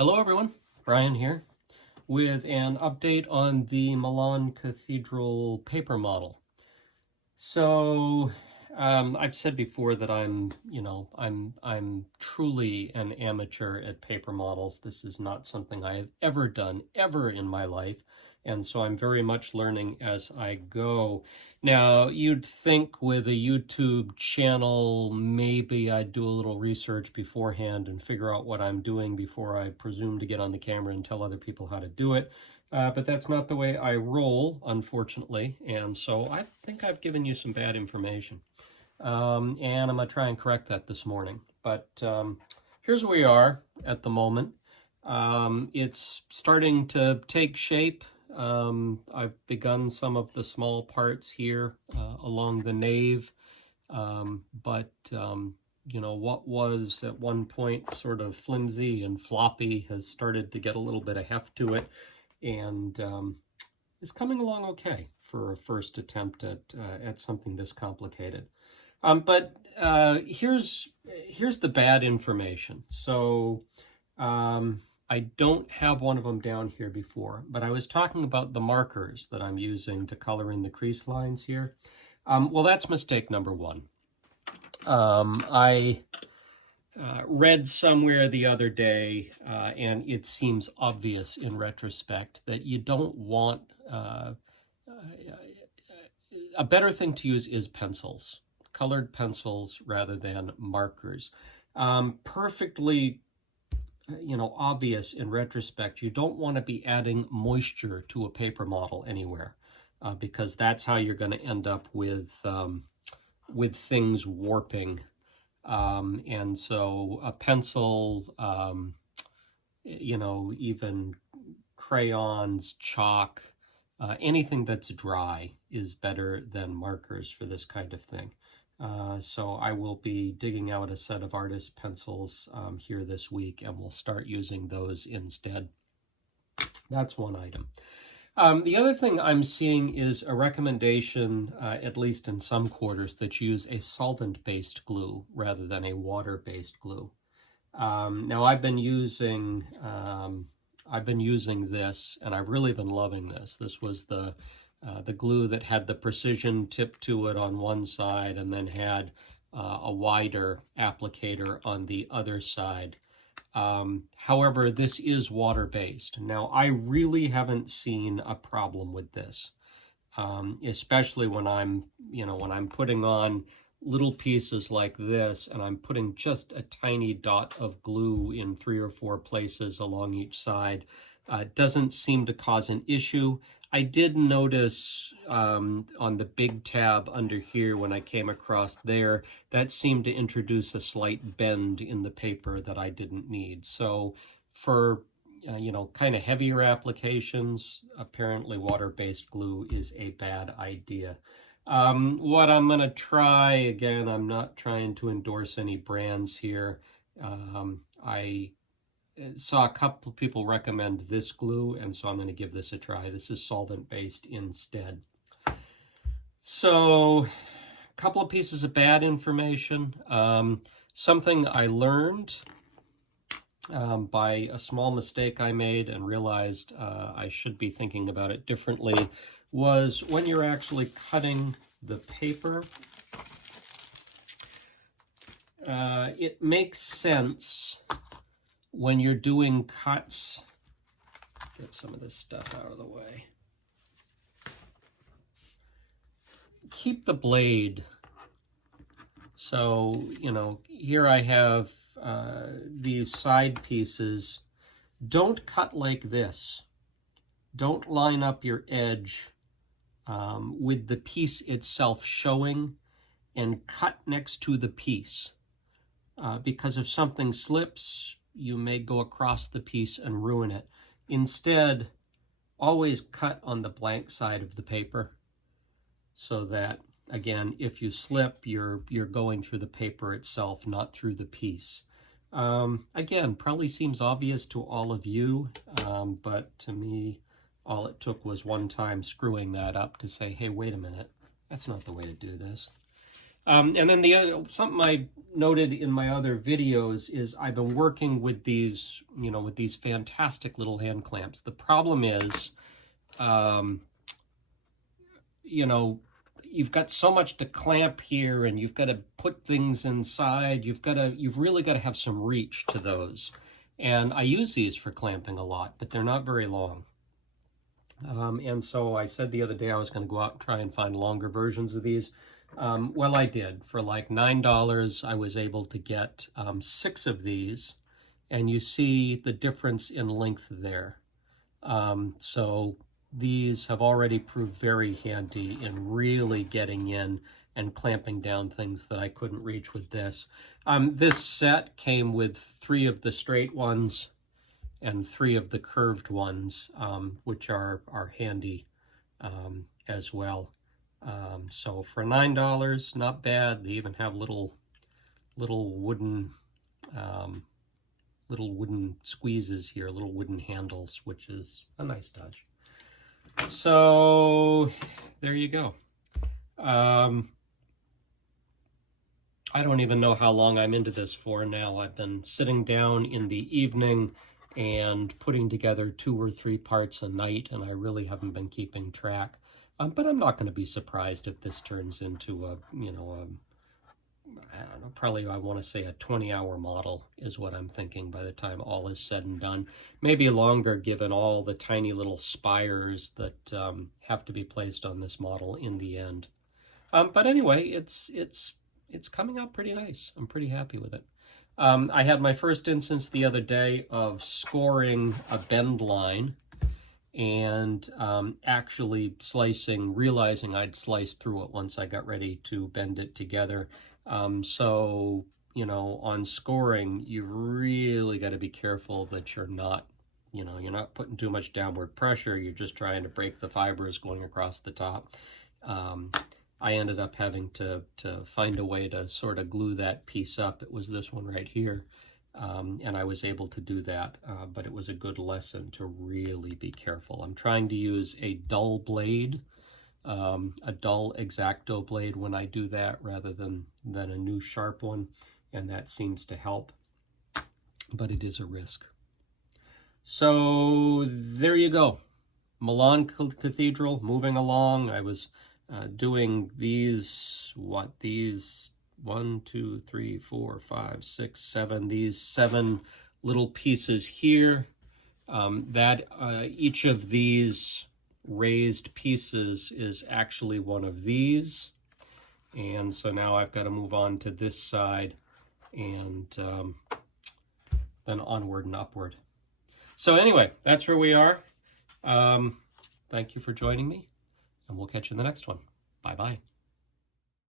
Hello everyone, Brian here with an update on the Milan Cathedral paper model. So I've said before that I'm truly an amateur at paper models. This is not something I have ever done ever in my life, and so I'm very much learning as I go. Now, you'd think with a YouTube channel, maybe I'd do a little research beforehand and figure out what I'm doing before I presume to get on the camera and tell other people how to do it. But that's not the way I roll, unfortunately, and so I think I've given you some bad information. And I'm going to try and correct that this morning. But here's where we are at the moment. It's starting to take shape. I've begun some of the small parts here along the nave, but what was at one point sort of flimsy and floppy has started to get a little bit of heft to it, and is coming along okay for a first attempt at something this complicated. But here's the bad information. So I don't have one of them down here before, but I was talking about the markers that I'm using to color in the crease lines here. Well, that's mistake number one. I read somewhere the other day, and it seems obvious in retrospect, that you don't want, a better thing to use is pencils, colored pencils rather than markers. Perfectly obvious in retrospect, you don't want to be adding moisture to a paper model anywhere, because that's how you're going to end up with things warping. And so a pencil, even crayons, chalk, anything that's dry is better than markers for this kind of thing. So I will be digging out a set of artist pencils here this week, and we'll start using those instead. That's one item. The other thing I'm seeing is a recommendation, at least in some quarters, that you use a solvent-based glue rather than a water-based glue. Now I've been using this, and I've really been loving this. This was the glue that had the precision tip to it on one side and then had a wider applicator on the other side. However, this is water-based. Now, I really haven't seen a problem with this, especially when I'm putting on little pieces like this and I'm putting just a tiny dot of glue in 3 or 4 places along each side. It doesn't seem to cause an issue. I did notice on the big tab under here when I came across there, that seemed to introduce a slight bend in the paper that I didn't need. So for, kind of heavier applications, apparently water-based glue is a bad idea. What I'm going to try, again, I'm not trying to endorse any brands here. I saw a couple people recommend this glue, and so I'm going to give this a try. This is solvent-based instead. So, a couple of pieces of bad information. Something I learned by a small mistake I made and realized I should be thinking about it differently was when you're actually cutting the paper, it makes sense when you're doing cuts. Get some of this stuff out of the way. Keep the blade. So, here I have these side pieces. Don't cut like this. Don't line up your edge with the piece itself showing, and cut next to the piece. Because if something slips, you may go across the piece and ruin it. Instead, always cut on the blank side of the paper so that, again, if you slip, you're going through the paper itself, not through the piece. Again, probably seems obvious to all of you, but to me, all it took was one time screwing that up to say, hey, wait a minute, that's not the way to do this. And then the other, something I noted in my other videos is I've been working with these, with these fantastic little hand clamps. The problem is, um, you've got so much to clamp here, and you've got to put things inside. You've really got to have some reach to those. And I use these for clamping a lot, but they're not very long. And so I said the other day I was going to go out and try and find longer versions of these. Well, I did. For like $9, I was able to get 6 of these, and you see the difference in length there. So these have already proved very handy in really getting in and clamping down things that I couldn't reach with this. This set came with 3 of the straight ones and 3 of the curved ones, which are handy as well. So for $9, not bad. They even have little wooden squeezes here, little wooden handles, which is a nice touch. So there you go. I don't even know how long I'm into this for now. I've been sitting down in the evening and putting together 2 or 3 parts a night, and I really haven't been keeping track. But I'm not going to be surprised if this turns into I don't know, probably I want to say a 20-hour model is what I'm thinking by the time all is said and done. Maybe longer, given all the tiny little spires that have to be placed on this model in the end. But anyway, it's coming out pretty nice. I'm pretty happy with it. I had my first instance the other day of scoring a bend line and actually realizing I'd sliced through it once I got ready to bend it together. So, on scoring, you really got to be careful that you're not putting too much downward pressure. You're just trying to break the fibers going across the top. I ended up having to find a way to sort of glue that piece up. It was this one right here. And I was able to do that, but it was a good lesson to really be careful. I'm trying to use a dull blade, a dull X-Acto blade when I do that, rather than a new sharp one, and that seems to help, but it is a risk. So there you go. Milan Cathedral, moving along. I was doing these 1, 2, 3, 4, 5, 6, 7, these 7 little pieces here. Each of these raised pieces is actually one of these. And so now I've got to move on to this side, and then onward and upward. So anyway, that's where we are. Thank you for joining me, and we'll catch you in the next one. Bye-bye.